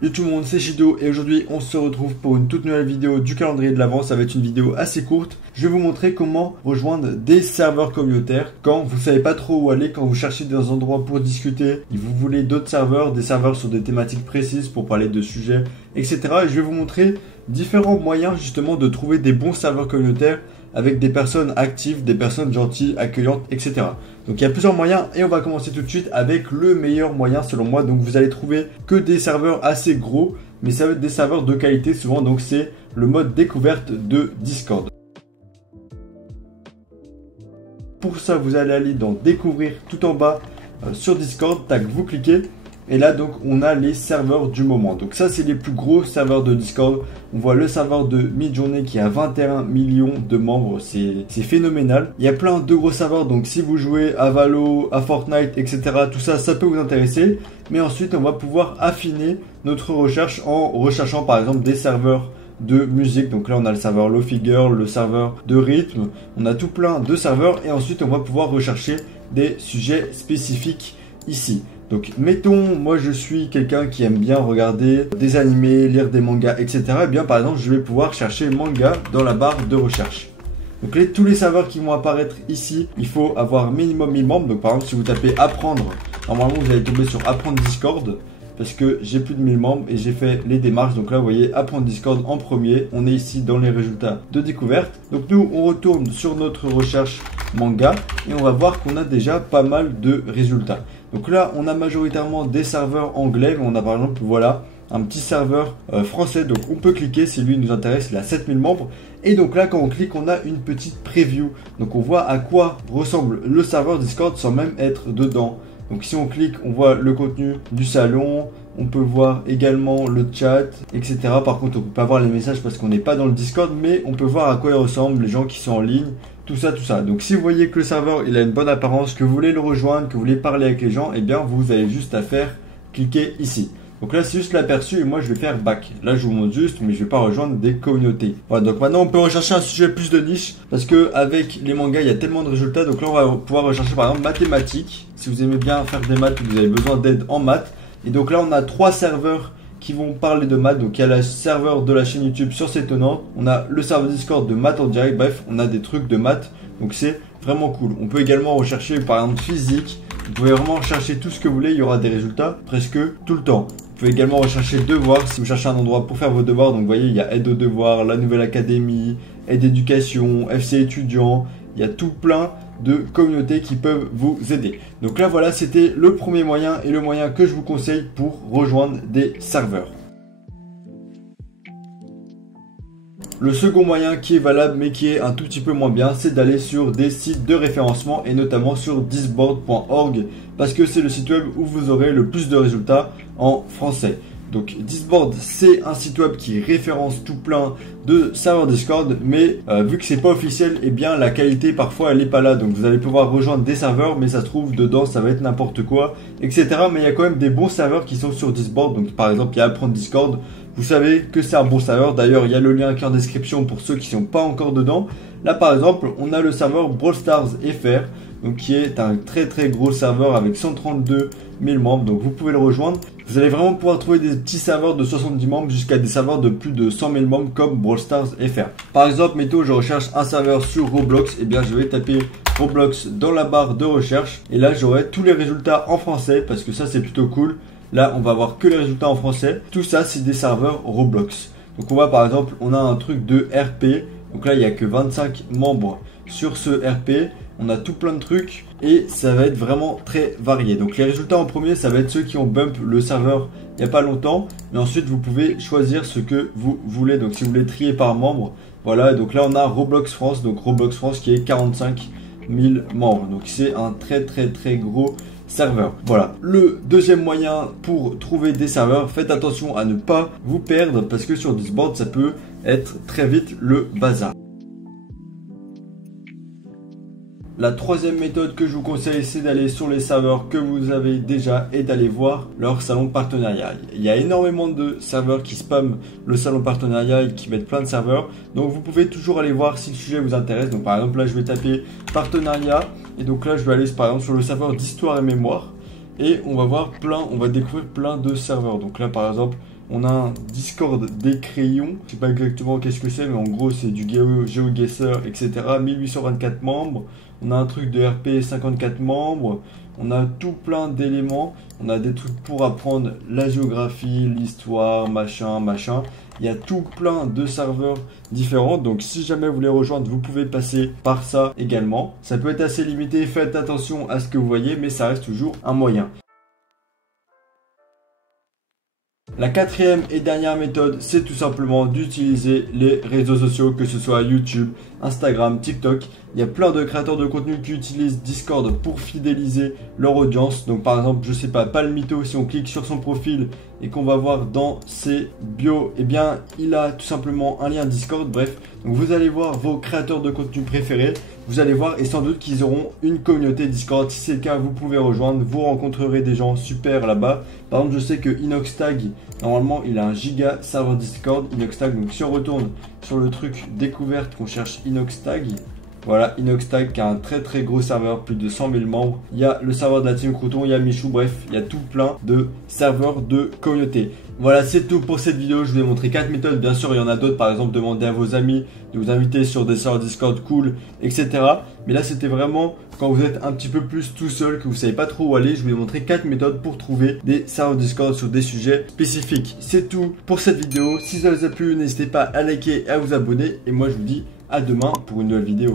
Yo tout le monde, c'est Shido et aujourd'hui on se retrouve pour une toute nouvelle vidéo du calendrier de l'Avent. Ça va être une vidéo assez courte. Je vais vous montrer comment rejoindre des serveurs communautaires quand vous savez pas trop où aller, quand vous cherchez des endroits pour discuter et vous voulez d'autres serveurs, des serveurs sur des thématiques précises pour parler de sujets, etc. Et je vais vous montrer différents moyens justement de trouver des bons serveurs communautaires avec des personnes actives, des personnes gentilles, accueillantes, etc. Donc il y a plusieurs moyens et on va commencer tout de suite avec le meilleur moyen selon moi. Donc vous allez trouver que des serveurs assez gros, mais ça va être des serveurs de qualité souvent. Donc c'est le mode découverte de Discord. Pour ça, vous allez aller dans découvrir tout en bas sur Discord, tac, vous cliquez. Et là, donc, on a les serveurs du moment. Donc ça, c'est les plus gros serveurs de Discord. On voit le serveur de Midjourney qui a 21 millions de membres. C'est phénoménal. Il y a plein de gros serveurs. Donc si vous jouez à Valo, à Fortnite, etc., tout ça, ça peut vous intéresser. Mais ensuite, on va pouvoir affiner notre recherche en recherchant, par exemple, des serveurs de musique. Donc là, on a le serveur Lo-Fi Girl, le serveur de rythme. On a tout plein de serveurs. Et ensuite, on va pouvoir rechercher des sujets spécifiques ici. Donc mettons, moi je suis quelqu'un qui aime bien regarder des animés, lire des mangas, etc. Et bien par exemple, je vais pouvoir chercher manga dans la barre de recherche. Donc tous les serveurs qui vont apparaître ici, il faut avoir minimum 1000 membres. Donc par exemple, si vous tapez apprendre, normalement vous allez tomber sur apprendre Discord. Parce que j'ai plus de 1000 membres et j'ai fait les démarches. Donc là, vous voyez, apprendre Discord en premier. On est ici dans les résultats de découverte. Donc nous, on retourne sur notre recherche manga et on va voir qu'on a déjà pas mal de résultats. Donc là, on a majoritairement des serveurs anglais, mais on a par exemple, voilà, un petit serveur français. Donc on peut cliquer si lui nous intéresse, il a 7000 membres. Et donc là, quand on clique, on a une petite preview. Donc on voit à quoi ressemble le serveur Discord sans même être dedans. Donc si on clique, on voit le contenu du salon, on peut voir également le chat, etc. Par contre, on ne peut pas voir les messages parce qu'on n'est pas dans le Discord, mais on peut voir à quoi il ressemble, les gens qui sont en ligne, tout ça, tout ça. Donc si vous voyez que le serveur il a une bonne apparence, que vous voulez le rejoindre, que vous voulez parler avec les gens, eh bien vous avez juste à faire cliquer ici. Donc là, c'est juste l'aperçu et moi, je vais faire back. Là, je vous montre juste, mais je vais pas rejoindre des communautés. Voilà, donc maintenant, on peut rechercher un sujet plus de niche parce que avec les mangas, il y a tellement de résultats. Donc là, on va pouvoir rechercher par exemple mathématiques. Si vous aimez bien faire des maths, vous avez besoin d'aide en maths. Et donc là, on a 3 serveurs qui vont parler de maths. Donc il y a le serveur de la chaîne YouTube sur C'est Étonnant. On a le serveur Discord de maths en direct. Bref, on a des trucs de maths. Donc c'est vraiment cool. On peut également rechercher par exemple physique. Vous pouvez vraiment rechercher tout ce que vous voulez. Il y aura des résultats presque tout le temps. Vous pouvez également rechercher devoirs si vous cherchez un endroit pour faire vos devoirs. Donc vous voyez, il y a aide aux devoirs, la nouvelle académie, aide éducation, FC étudiant. Il y a tout plein de communautés qui peuvent vous aider. Donc là voilà, c'était le premier moyen et le moyen que je vous conseille pour rejoindre des serveurs. Le second moyen qui est valable mais qui est un tout petit peu moins bien, c'est d'aller sur des sites de référencement et notamment sur disboard.org parce que c'est le site web où vous aurez le plus de résultats en français. Donc Disboard, c'est un site web qui référence tout plein de serveurs Discord, mais vu que c'est pas officiel, eh bien la qualité parfois elle est pas là. Donc vous allez pouvoir rejoindre des serveurs, mais ça se trouve dedans ça va être n'importe quoi, etc. Mais il y a quand même des bons serveurs qui sont sur Disboard. Donc par exemple il y a Apprendre Discord. Vous savez que c'est un bon serveur. D'ailleurs, il y a le lien qui est en description pour ceux qui ne sont pas encore dedans. Là, par exemple, on a le serveur Brawl Stars FR, donc qui est un très gros serveur avec 132 000 membres. Donc, vous pouvez le rejoindre. Vous allez vraiment pouvoir trouver des petits serveurs de 70 membres jusqu'à des serveurs de plus de 100 000 membres comme Brawl Stars FR. Par exemple, mettons, je recherche un serveur sur Roblox. Eh bien, je vais taper Roblox dans la barre de recherche. Et là, j'aurai tous les résultats en français parce que ça, c'est plutôt cool. Là, on va avoir que les résultats en français. Tout ça, c'est des serveurs Roblox. Donc, on voit par exemple, on a un truc de RP. Donc là, il n'y a que 25 membres sur ce RP. On a tout plein de trucs et ça va être vraiment très varié. Donc, les résultats en premier, ça va être ceux qui ont bump le serveur il n'y a pas longtemps. Mais ensuite, vous pouvez choisir ce que vous voulez. Donc, si vous voulez trier par membre, voilà. Donc là, on a Roblox France. Donc, Roblox France qui est 45 000 membres. Donc, c'est un très gros serveur. Voilà. Le deuxième moyen pour trouver des serveurs, faites attention à ne pas vous perdre parce que sur Discord, ça peut être très vite le bazar. La troisième méthode que je vous conseille, c'est d'aller sur les serveurs que vous avez déjà et d'aller voir leur salon partenariat. Il y a énormément de serveurs qui spamment le salon partenariat et qui mettent plein de serveurs. Donc vous pouvez toujours aller voir si le sujet vous intéresse. Donc par exemple là, je vais taper partenariat et donc là, je vais aller par exemple sur le serveur d'histoire et mémoire et on va voir on va découvrir plein de serveurs. Donc là par exemple, On a un Discord des crayons. Je sais pas exactement qu'est-ce que c'est, mais en gros, c'est du GeoGuessr, etc. 1824 membres. On a un truc de RP, 54 membres. On a tout plein d'éléments. On a des trucs pour apprendre la géographie, l'histoire, machin, machin. Il y a tout plein de serveurs différents. Donc si jamais vous voulez rejoindre, vous pouvez passer par ça également. Ça peut être assez limité. Faites attention à ce que vous voyez, mais ça reste toujours un moyen. La quatrième et dernière méthode, c'est tout simplement d'utiliser les réseaux sociaux, que ce soit YouTube, Instagram, TikTok. Il y a plein de créateurs de contenu qui utilisent Discord pour fidéliser leur audience. Donc par exemple, je sais pas, Palmito, si on clique sur son profil et qu'on va voir dans ses bios, eh bien il a tout simplement un lien Discord. Bref, donc vous allez voir vos créateurs de contenu préférés. Vous allez voir et sans doute qu'ils auront une communauté Discord. Si c'est le cas, vous pouvez rejoindre. Vous rencontrerez des gens super là-bas. Par exemple, je sais que Inoxtag, normalement, il a un giga serveur Discord. Inoxtag, donc si on retourne sur le truc découverte qu'on cherche Inoxtag, voilà, Inoxtag qui a un très très gros serveur, plus de 100 000 membres. Il y a le serveur de la Team Crouton, il y a Michou, bref, il y a tout plein de serveurs de communauté. Voilà, c'est tout pour cette vidéo. Je vous ai montré 4 méthodes. Bien sûr, il y en a d'autres. Par exemple, demander à vos amis de vous inviter sur des serveurs Discord cool, etc. Mais là, c'était vraiment quand vous êtes un petit peu plus tout seul, que vous savez pas trop où aller. Je vous ai montré 4 méthodes pour trouver des serveurs Discord sur des sujets spécifiques. C'est tout pour cette vidéo. Si ça vous a plu, n'hésitez pas à liker et à vous abonner. Et moi, je vous dis à demain pour une nouvelle vidéo.